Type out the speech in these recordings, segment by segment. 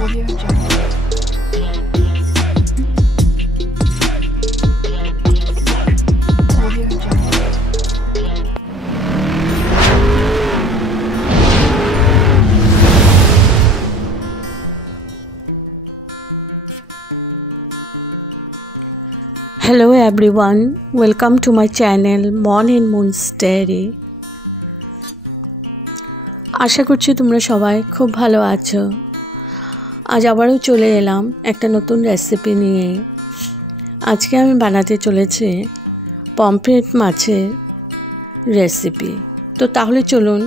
Audio Jungle. Audio Jungle. Hello everyone, welcome to my channel Mon and Moon's Diary. আশা করছি তোমরা সবাই খুব ভালো আছো। আজ আবারও চলে এলাম একটা নতুন রেসিপি নিয়ে। আজকে আমি বানাতে চলেছি পমফ্রেট মাছের রেসিপি। তো তাহলে চলুন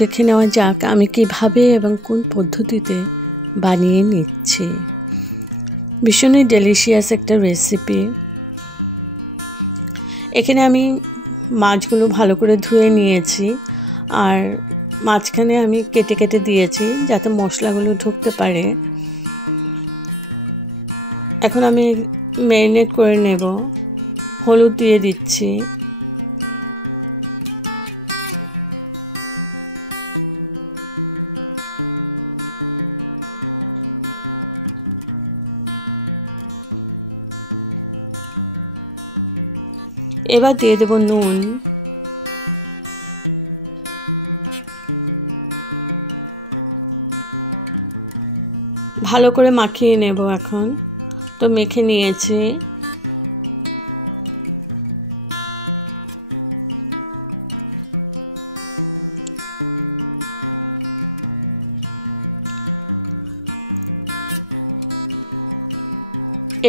দেখে নেওয়া যাক আমি কিভাবে এবং কোন পদ্ধতিতে বানিয়ে নিচ্ছি। ভীষণই ডেলিশিয়াস একটা রেসিপি। এখানে আমি মাছগুলো ভালো করে ধুয়ে নিয়েছি আর মাঝখানে আমি কেটে কেটে দিয়েছি যাতে মশলাগুলো ঢুকতে পারে। এখন আমি ম্যারিনেট করে নেব। হলুদ দিয়ে দিচ্ছি, এবার দিয়ে দেব নুন, ভালো করে মাখিয়ে নেব। এখন তো মেখে নিয়েছি।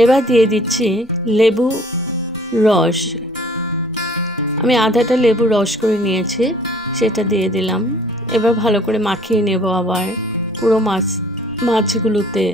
এবার দিয়ে দিচ্ছি লেবু রস। আমি আধাটা লেবু রস করে নিয়েছি, সেটা দিয়ে দিলাম। এবার ভালো করে মাখিয়ে নেব আবার পুরো মাছগুলোতে।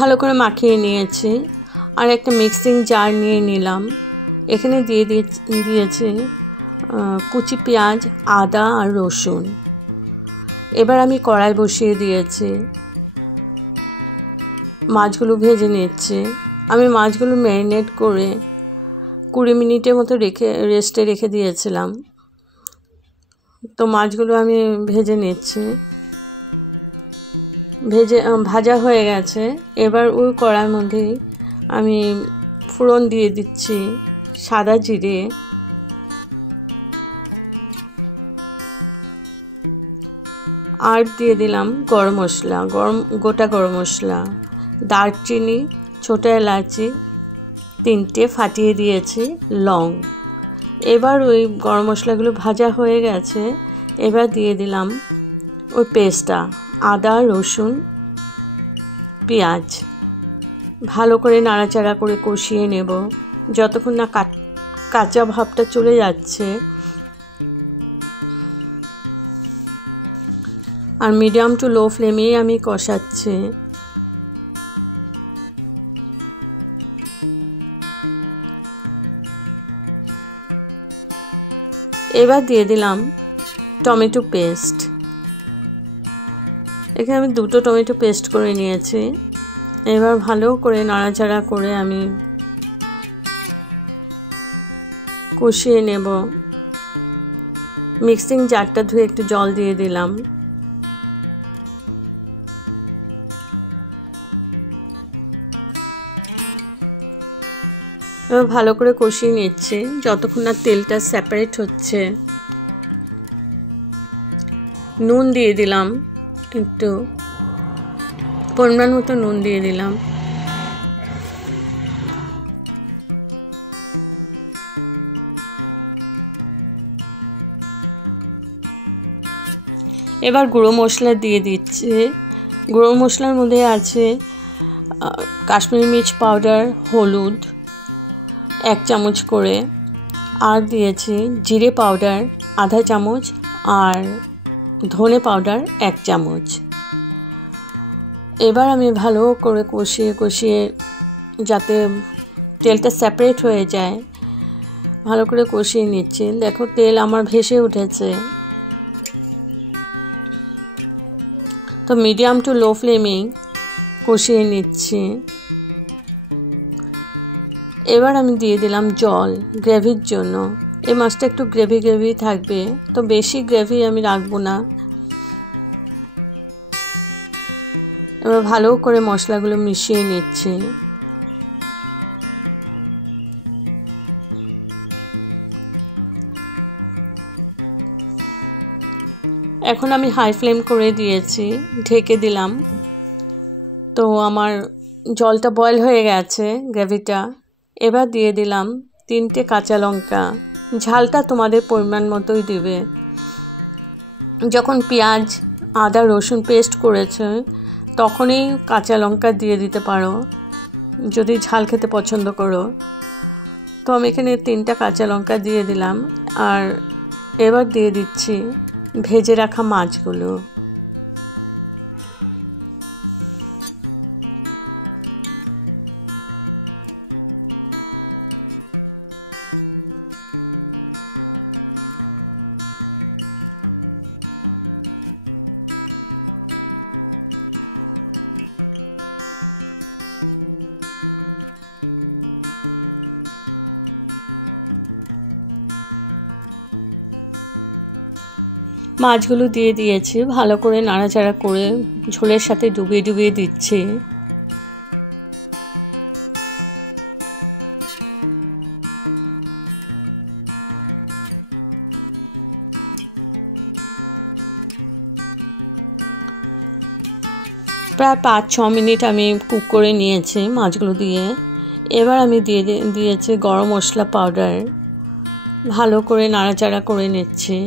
ভালো করে মাখিয়ে নিয়েছি আর একটা মিক্সিং জার নিয়ে নিলাম। এখানে দিয়েছি কুচি পেঁয়াজ, আদা আর রসুন। এবার আমি কড়াই বসিয়ে দিয়েছি, মাছগুলো ভেজে নিচ্ছি। আমি মাছগুলো ম্যারিনেট করে 20 মিনিটের মতো রেস্টে রেখে দিয়েছিলাম। তো মাছগুলো আমি ভেজে নিচ্ছি। ভাজা হয়ে গেছে। এবার ওই কড়াইয়ের মধ্যে আমি ফোড়ন দিয়ে দিচ্ছি সাদা জিরে, আর দিয়ে দিলাম গরম মশলা, গোটা গরম মশলা, দারচিনি, ছোটো এলাচি 3টে ফাটিয়ে দিয়েছি, লং। এবার ওই গরম মশলাগুলো ভাজা হয়ে গেছে। এবার দিয়ে দিলাম ওই পেস্টটা, আদা, রসুন, পেঁয়াজ। ভালো করে নাড়াচাড়া করে কষিয়ে নেব যতক্ষণ না কাঁচা ভাবটা চলে যাচ্ছে। আর মিডিয়াম টু লো ফ্লেমেই আমি কষাচ্ছি। এবার দিয়ে দিলাম টমেটো পেস্ট। এখানে আমি 2টো টমেটো পেস্ট করে নিয়েছি। এবার ভালো করে নাড়াচাড়া করে আমি কষিয়ে নেব। মিক্সিং জারটা ধুয়ে একটু জল দিয়ে দিলাম। এবার ভালো করে কষিয়ে নিচ্ছি যতক্ষণ না তেলটা সেপারেট হচ্ছে। নুন দিয়ে দিলাম, একটু পরিমাণ মতো নুন দিয়ে দিলাম। এবার গুঁড়ো মশলা দিয়ে দিচ্ছি। গুঁড়ো মশলার মধ্যে আছে কাশ্মীরি মির্চ পাউডার, হলুদ 1 চামচ করে, আর দিয়েছি জিরে পাউডার আধা চামচ আর ধনে পাউডার 1 চামচ। এবার আমি ভালো করে কষিয়ে কষিয়ে যাতে তেলটা সেপারেট হয়ে যায় ভালো করে কষিয়ে নিচ্ছি। দেখো তেল আমার ভেসে উঠেছে। তো মিডিয়াম টু লো ফ্লেমে কষিয়ে নিচ্ছি। এবার আমি দিয়ে দিলাম জল গ্রেভির জন্য। এই মাছটা একটু গ্রেভি গ্রেভি থাকবে, তো বেশি গ্রেভি আমি রাখবো না। এবার ভালো করে মশলাগুলো মিশিয়ে নিচ্ছি। এখন আমি হাই ফ্লেম করে দিয়েছি, ঢেকে দিলাম। তো আমার জলটা বয়েল হয়ে গেছে, গ্রেভিটা। এবার দিয়ে দিলাম 3টে কাঁচা লঙ্কা। ঝালটা তোমাদের পরিমাণ মতোই দিবে। যখন পেঁয়াজ আদা রসুন পেস্ট করেছে তখনই কাঁচা লঙ্কা দিয়ে দিতে পারো যদি ঝাল খেতে পছন্দ করো। তো আমি এখানে 3টা কাঁচা লঙ্কা দিয়ে দিলাম। আর এবার দিয়ে দিচ্ছি ভেজে রাখা মাছগুলো। মাছগুলো দিয়ে দিয়েছি, ভালো করে নাড়াচাড়া করে ঝোলের সাথে ডুবিয়ে ডুবিয়ে দিচ্ছি। প্রায় 5-6 মিনিট আমি কুক করে নিয়েছি মাছগুলো দিয়ে। এবার আমি দিয়েছি গরম মশলা পাউডার, ভালো করে নাড়াচাড়া করে নিচ্ছি।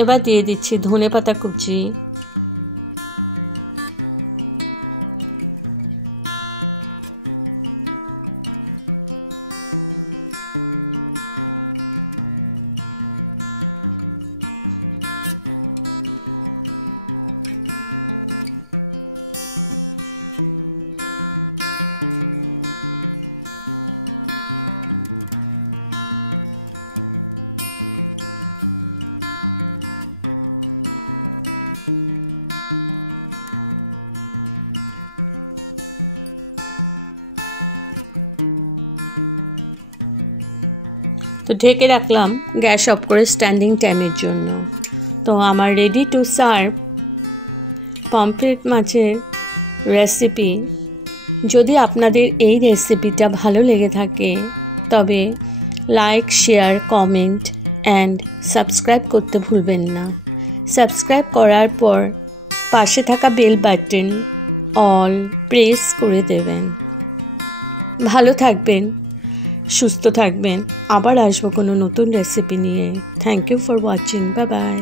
এবার দিয়ে দিচ্ছি ধনেপাতা কুচি। তো ঢেকে রাখলাম গ্যাস অফ করে স্ট্যান্ডিং টাইমের জন্য। তো আমার রেডি টু সার্ভ পমফ্রেট মাছের রেসিপি। যদি আপনাদের এই রেসিপিটা ভালো লেগে থাকে তবে like share comment and subscribe করতে ভুলবেন না। সাবস্ক্রাইব করার পর পাশে থাকা বেল বাটন অল প্রেস করে দেবেন। ভালো থাকবেন, সুস্থ থাকবেন। আবার আসবো কোনো নতুন রেসিপি নিয়ে। Thank you for watching. Bye by.